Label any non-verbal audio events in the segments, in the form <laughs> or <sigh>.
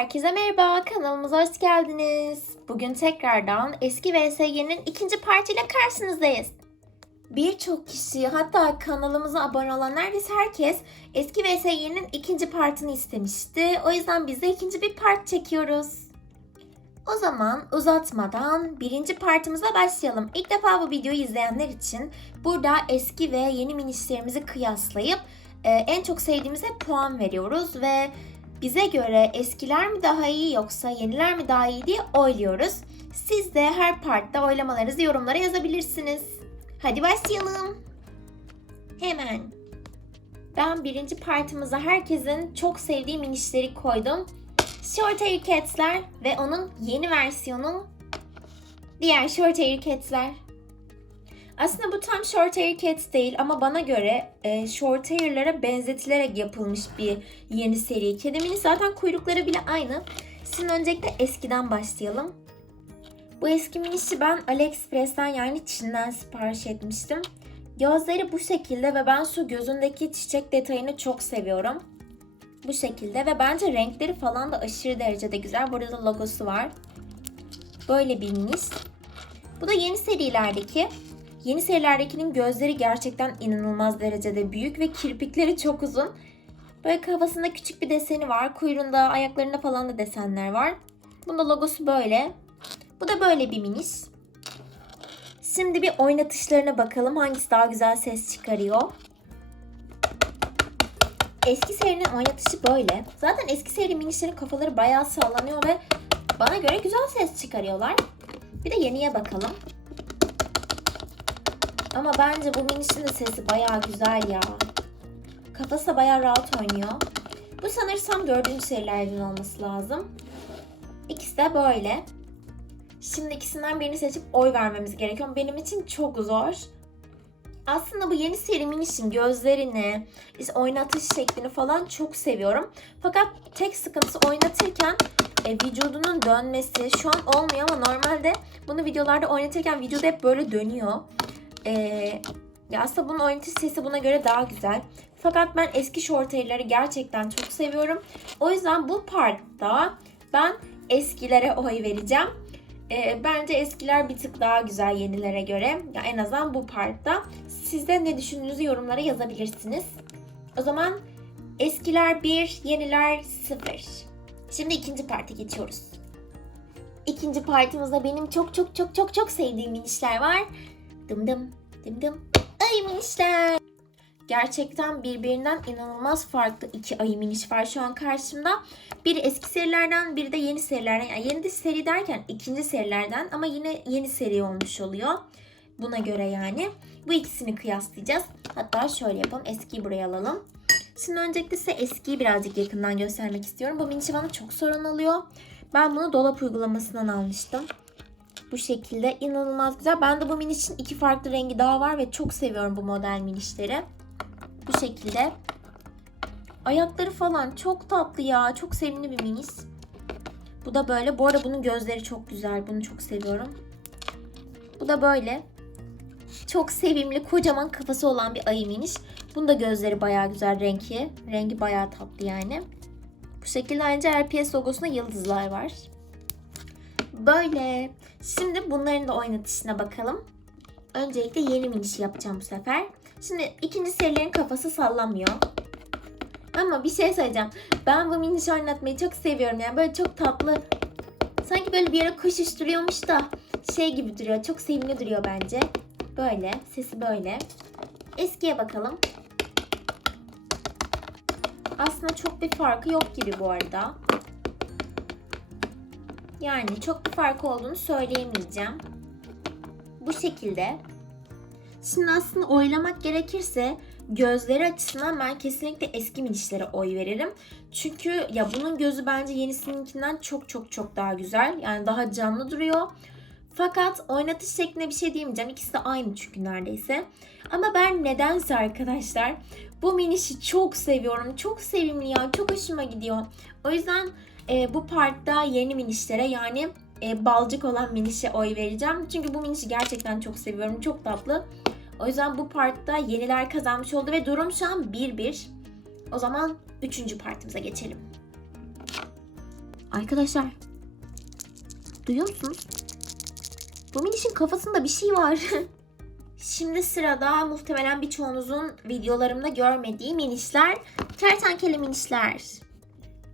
Herkese merhaba, kanalımıza hoş geldiniz. Bugün tekrardan eski VSG'nin ikinci partiyle karşınızdayız. Birçok kişi hatta kanalımıza abone olan neredeyse herkes eski VSG'nin ikinci partını istemişti. O yüzden biz de ikinci bir part çekiyoruz. O zaman uzatmadan birinci partimize başlayalım. İlk defa bu videoyu izleyenler için burada eski ve yeni minişlerimizi kıyaslayıp e, en çok sevdiğimize puan veriyoruz ve bize göre eskiler mi daha iyi yoksa yeniler mi daha iyi diye oyluyoruz. Siz de her partta oylamalarınızı yorumlara yazabilirsiniz. Hadi başlayalım. Hemen. Ben birinci partimize herkesin çok sevdiği minişleri koydum. Short Hair Cats'ler ve onun yeni versiyonu diğer Short Hair Cats'ler. Aslında bu tam Short Hair Cats değil ama bana göre e, Short Hair'lara benzetilerek yapılmış bir yeni seri. Kedimin zaten kuyrukları bile aynı. Şimdi öncelikle eskiden başlayalım. Bu eski minişi ben AliExpress'ten yani Çin'den sipariş etmiştim. Gözleri bu şekilde ve ben şu gözündeki çiçek detayını çok seviyorum. Bu şekilde ve bence renkleri falan da aşırı derecede güzel. Burada da logosu var. Böyle bir miniş. Bu da yeni serilerdeki. Yeni serilerdekinin gözleri gerçekten inanılmaz derecede büyük ve kirpikleri çok uzun. Böyle kafasında küçük bir deseni var. Kuyruğunda, ayaklarında falan da desenler var. Bunda logosu böyle. Bu da böyle bir miniş. Şimdi bir oynatışlarına bakalım hangisi daha güzel ses çıkarıyor. Eski serinin oynatışı böyle. Zaten eski seri minişlerin kafaları bayağı sallanıyor ve bana göre güzel ses çıkarıyorlar. Bir de yeniye bakalım. Ama bence bu minişin de sesi bayağı güzel ya. Kafası da bayağı rahat oynuyor. Bu sanırsam dördüncü serilerden olması lazım. İkisi de böyle. Şimdi ikisinden birini seçip oy vermemiz gerekiyor. Benim için çok zor. Aslında bu yeni seri minişin gözlerini, işte oynatış şeklini falan çok seviyorum. Fakat tek sıkıntısı oynatırken e, vücudunun dönmesi şu an olmuyor ama normalde bunu videolarda oynatırken vücudu hep böyle dönüyor. Ee, ya aslında bunun oynatış sesi buna göre daha güzel. Fakat ben eski short hair'leri gerçekten çok seviyorum. O yüzden bu partta ben eskilere oy vereceğim. Ee, bence eskiler bir tık daha güzel yenilere göre. Ya en azından bu partta. Siz de ne düşündüğünüzü yorumlara yazabilirsiniz. O zaman eskiler 1, yeniler 0. Şimdi ikinci parti geçiyoruz. İkinci partimizde benim çok çok çok çok çok sevdiğim minişler var. Dım dım dım dım. Ay minişler. Gerçekten birbirinden inanılmaz farklı iki ayı miniş var şu an karşımda. Biri eski serilerden, biri de yeni serilerden. Yani yeni de seri derken ikinci serilerden ama yine yeni seri olmuş oluyor. Buna göre yani. Bu ikisini kıyaslayacağız. Hatta şöyle yapalım. Eskiyi buraya alalım. Şimdi öncelikle size eskiyi birazcık yakından göstermek istiyorum. Bu minişi bana çok sorun oluyor. Ben bunu dolap uygulamasından almıştım. Bu şekilde inanılmaz güzel. Bende bu minişin iki farklı rengi daha var ve çok seviyorum bu model minişleri. Bu şekilde. Ayakları falan çok tatlı ya. Çok sevimli bir minis. Bu da böyle. Bu arada bunun gözleri çok güzel. Bunu çok seviyorum. Bu da böyle. Çok sevimli, kocaman kafası olan bir ayı miniş. Bunun da gözleri bayağı güzel rengi. Rengi bayağı tatlı yani. Bu şekilde ayrıca RPS logosunda yıldızlar var. Böyle. Şimdi bunların da oynatışına bakalım. Öncelikle yeni miniş yapacağım bu sefer. Şimdi ikinci serilerin kafası sallamıyor. Ama bir şey söyleyeceğim. Ben bu miniş oynatmayı çok seviyorum. Yani böyle çok tatlı. Sanki böyle bir yere koşuşturuyormuş da şey gibi duruyor. Çok sevimli duruyor bence. Böyle. Sesi böyle. Eskiye bakalım. Aslında çok bir farkı yok gibi bu arada. Yani çok bir farkı olduğunu söyleyemeyeceğim. Bu şekilde. Şimdi aslında oylamak gerekirse gözleri açısından ben kesinlikle eski minişlere oy veririm. Çünkü ya bunun gözü bence yenisininkinden çok çok çok daha güzel. Yani daha canlı duruyor. Fakat oynatış şeklinde bir şey diyemeyeceğim. İkisi de aynı çünkü neredeyse. Ama ben nedense arkadaşlar bu minişi çok seviyorum. Çok sevimli ya. Çok hoşuma gidiyor. O yüzden e, bu partta yeni minişlere yani e, balcık olan minişe oy vereceğim. Çünkü bu minişi gerçekten çok seviyorum. Çok tatlı. O yüzden bu partta yeniler kazanmış oldu ve durum şu an 1-1. O zaman 3. partimize geçelim. Arkadaşlar. Duyuyor musunuz? Bu minişin kafasında bir şey var. <laughs> Şimdi sırada muhtemelen birçoğunuzun videolarımda görmediği minişler. Kertenkele minişler.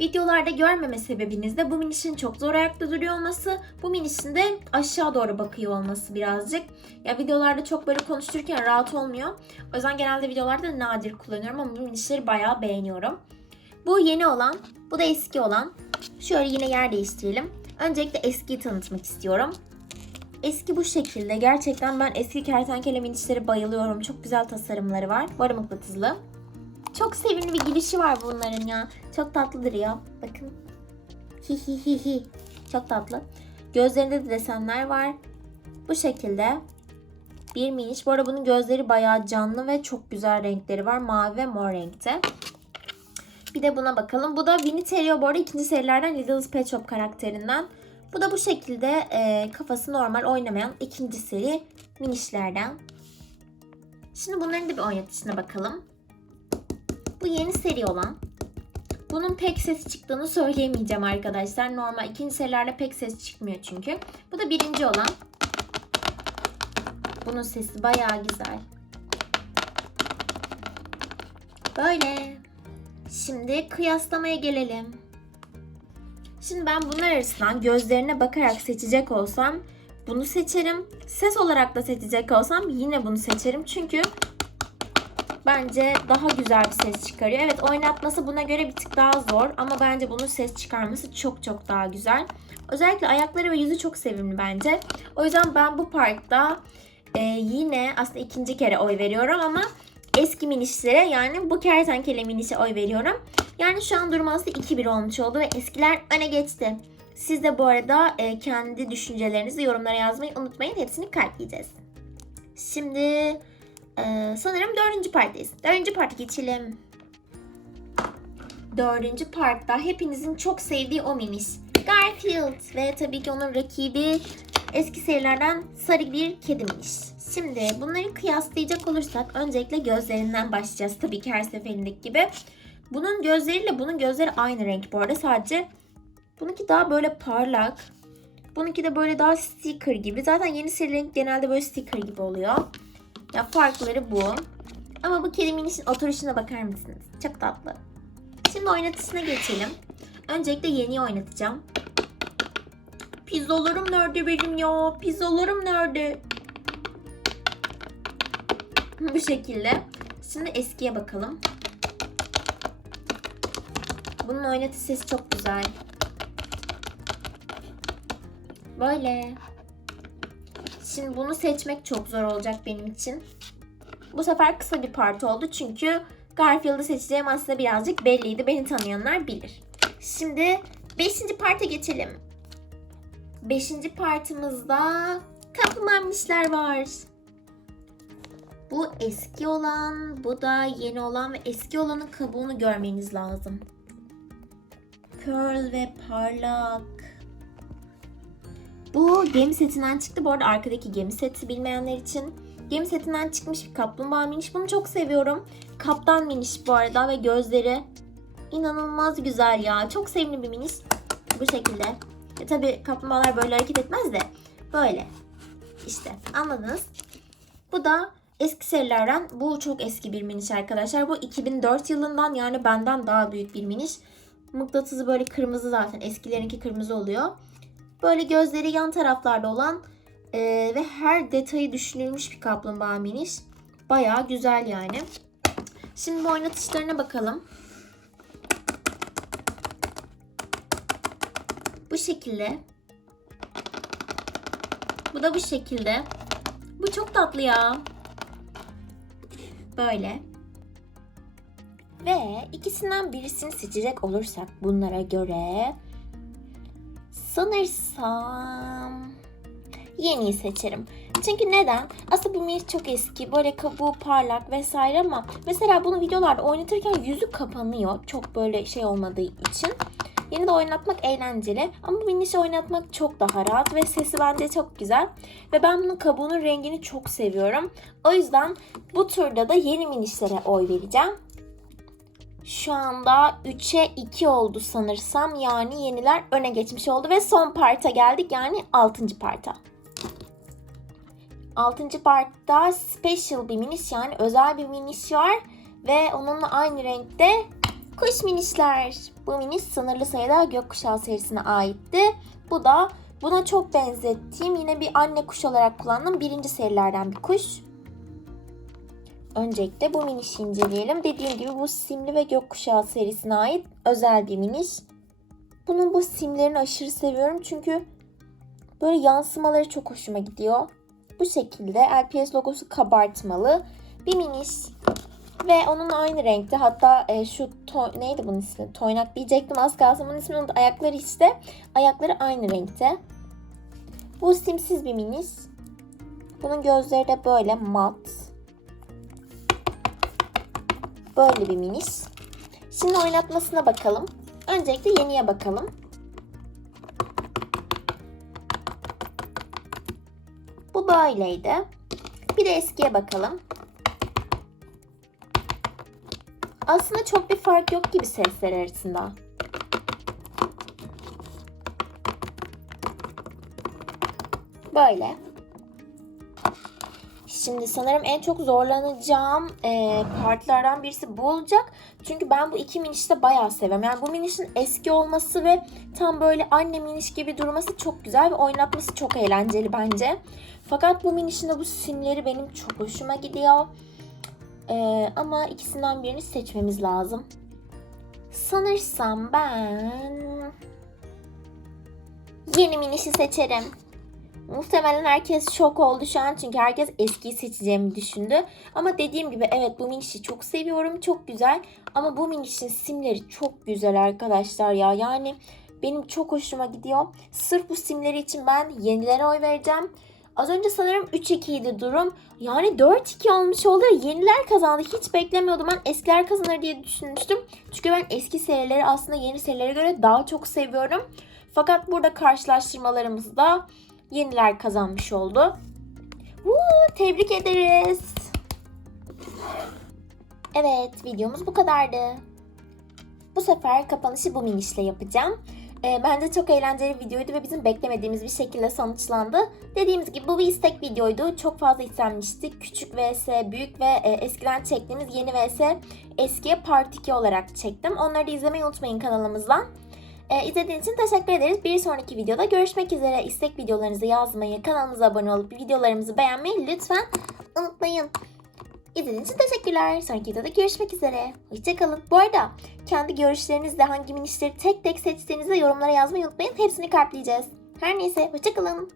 Videolarda görmeme sebebiniz de bu minişin çok zor ayakta duruyor olması, bu minişin de aşağı doğru bakıyor olması birazcık. Ya videolarda çok böyle konuştururken rahat olmuyor. O yüzden genelde videolarda nadir kullanıyorum ama bu minişleri bayağı beğeniyorum. Bu yeni olan, bu da eski olan. Şöyle yine yer değiştirelim. Öncelikle eskiyi tanıtmak istiyorum. Eski bu şekilde. Gerçekten ben eski kertenkele minişleri bayılıyorum. Çok güzel tasarımları var. Var mıknatıslı. Çok sevimli bir girişi var bunların ya. Çok tatlıdır ya. Bakın. Hi hi hi hi. Çok tatlı. Gözlerinde de desenler var. Bu şekilde. Bir miniş. Bu arada bunun gözleri bayağı canlı ve çok güzel renkleri var. Mavi ve mor renkte. Bir de buna bakalım. Bu da Winnie Terrio bu arada ikinci serilerden Little Pet Shop karakterinden. Bu da bu şekilde e, kafası normal oynamayan ikinci seri minişlerden. Şimdi bunların da bir oynatışına bakalım. Bu yeni seri olan. Bunun pek ses çıktığını söyleyemeyeceğim arkadaşlar. Normal ikinci serilerde pek ses çıkmıyor çünkü. Bu da birinci olan. Bunun sesi bayağı güzel. Böyle. Şimdi kıyaslamaya gelelim. Şimdi ben bunlar arasından gözlerine bakarak seçecek olsam bunu seçerim. Ses olarak da seçecek olsam yine bunu seçerim. Çünkü bence daha güzel bir ses çıkarıyor. Evet oynatması buna göre bir tık daha zor ama bence bunun ses çıkarması çok çok daha güzel. Özellikle ayakları ve yüzü çok sevimli bence. O yüzden ben bu parkta e, yine aslında ikinci kere oy veriyorum ama eski minişlere yani bu kertenkele minişe oy veriyorum. Yani şu an durum aslında 2-1 olmuş oldu ve eskiler öne geçti. Siz de bu arada e, kendi düşüncelerinizi yorumlara yazmayı unutmayın. Hepsini kalpleyeceğiz. Şimdi e, sanırım dördüncü parttayız. Dördüncü parta geçelim. Dördüncü partta hepinizin çok sevdiği o miniş. Garfield ve tabii ki onun rakibi eski serilerden sarı bir kedi miniş. Şimdi bunları kıyaslayacak olursak öncelikle gözlerinden başlayacağız. Tabii ki her seferindeki gibi. Bunun gözleriyle bunun gözleri aynı renk bu arada. Sadece bununki daha böyle parlak. Bununki de böyle daha sticker gibi. Zaten yeni serilerin genelde böyle sticker gibi oluyor. Ya farkları bu. Ama bu kedi minişin oturuşuna bakar mısınız? Çok tatlı. Şimdi oynatışına geçelim. Öncelikle yeni oynatacağım. Pizzalarım nerede benim ya? Pizzalarım nerede? Bu şekilde. Şimdi eskiye bakalım. Bunun oynatı sesi çok güzel. Böyle. Şimdi bunu seçmek çok zor olacak benim için. Bu sefer kısa bir parti oldu çünkü Garfield'ı seçeceğim aslında birazcık belliydi. Beni tanıyanlar bilir. Şimdi 5. parta geçelim. 5. partımızda kaplumbağamışlar var. Bu eski olan, bu da yeni olan ve eski olanın kabuğunu görmeniz lazım. Pearl ve parlak. Bu gemi setinden çıktı. Bu arada arkadaki gemi seti bilmeyenler için. Gemi setinden çıkmış bir kaplumbağa miniş. Bunu çok seviyorum. Kaptan miniş bu arada ve gözleri inanılmaz güzel ya. Çok sevimli bir miniş. Bu şekilde. E, tabii kaplumbağalar böyle hareket etmez de böyle. İşte anladınız. Bu da eski serilerden. Bu çok eski bir miniş arkadaşlar. Bu 2004 yılından yani benden daha büyük bir miniş. Mıknatısı böyle kırmızı zaten. Eskilerinki kırmızı oluyor. Böyle gözleri yan taraflarda olan e, ve her detayı düşünülmüş bir kaplumbağa miniş. Bayağı güzel yani. Şimdi bu oynatışlarına bakalım. Bu şekilde. Bu da bu şekilde. Bu çok tatlı ya. Böyle. Ve ikisinden birisini seçecek olursak bunlara göre sanırsam yeniyi seçerim. Çünkü neden? Aslında bu Mir çok eski. Böyle kabuğu parlak vesaire ama mesela bunu videolarda oynatırken yüzü kapanıyor. Çok böyle şey olmadığı için. Yeni de oynatmak eğlenceli ama bu minişi oynatmak çok daha rahat ve sesi bence çok güzel. Ve ben bunun kabuğunun rengini çok seviyorum. O yüzden bu turda da yeni minişlere oy vereceğim. Şu anda 3'e 2 oldu sanırsam. Yani yeniler öne geçmiş oldu ve son parta geldik. Yani 6. parta. 6. partta special bir miniş yani özel bir miniş var. Ve onunla aynı renkte kuş minişler. Bu miniş sınırlı sayıda gökkuşağı serisine aitti. Bu da buna çok benzettiğim yine bir anne kuş olarak kullandığım birinci serilerden bir kuş. Öncelikle bu minişi inceleyelim. Dediğim gibi bu simli ve gökkuşağı serisine ait özel bir miniş. Bunun bu simlerini aşırı seviyorum çünkü böyle yansımaları çok hoşuma gidiyor. Bu şekilde LPS logosu kabartmalı bir miniş. Ve onun aynı renkte hatta e, şu to- neydi bunun ismi? Toynak diyecektim az kalsın bunun ismini unuttum. Ayakları işte. Ayakları aynı renkte. Bu simsiz bir miniş. Bunun gözleri de böyle mat. Böyle bir miniş. Şimdi oynatmasına bakalım. Öncelikle yeniye bakalım. Bu böyleydi. Bir de eskiye bakalım. Aslında çok bir fark yok gibi sesler arasında. Böyle. Şimdi sanırım en çok zorlanacağım e, partlardan birisi bu olacak. Çünkü ben bu iki minişi de bayağı seviyorum. Yani bu minişin eski olması ve tam böyle anne miniş gibi durması çok güzel ve oynatması çok eğlenceli bence. Fakat bu minişin de bu simleri benim çok hoşuma gidiyor. E, ama ikisinden birini seçmemiz lazım. Sanırsam ben yeni minişi seçerim. Muhtemelen herkes şok oldu şu an çünkü herkes eskiyi seçeceğimi düşündü. Ama dediğim gibi evet bu minişi çok seviyorum. Çok güzel. Ama bu minişin simleri çok güzel arkadaşlar ya. Yani benim çok hoşuma gidiyor. Sırf bu simleri için ben yenilere oy vereceğim. Az önce sanırım 3-2 idi durum. Yani 4-2 olmuş oldu. Yeniler kazandı. Hiç beklemiyordum. Ben eskiler kazanır diye düşünmüştüm. Çünkü ben eski serileri aslında yeni serilere göre daha çok seviyorum. Fakat burada karşılaştırmalarımızda yeniler kazanmış oldu. Woo, tebrik ederiz. Evet videomuz bu kadardı. Bu sefer kapanışı bu minişle yapacağım. E, bence çok eğlenceli bir videoydu ve bizim beklemediğimiz bir şekilde sonuçlandı. Dediğimiz gibi bu bir istek videoydu. Çok fazla istenmişti. Küçük vs büyük ve e, eskiden çektiğimiz yeni vs eskiye part 2 olarak çektim. Onları da izlemeyi unutmayın kanalımızdan. E, izlediğiniz için teşekkür ederiz. Bir sonraki videoda görüşmek üzere. İstek videolarınızı yazmayı, kanalımıza abone olup videolarımızı beğenmeyi lütfen unutmayın. İzlediğiniz için teşekkürler. Sonraki videoda görüşmek üzere. Hoşçakalın. Bu arada kendi görüşlerinizle hangi minişleri tek tek seçtiğinizde yorumlara yazmayı unutmayın. Hepsini kalpleyeceğiz. Her neyse hoşçakalın.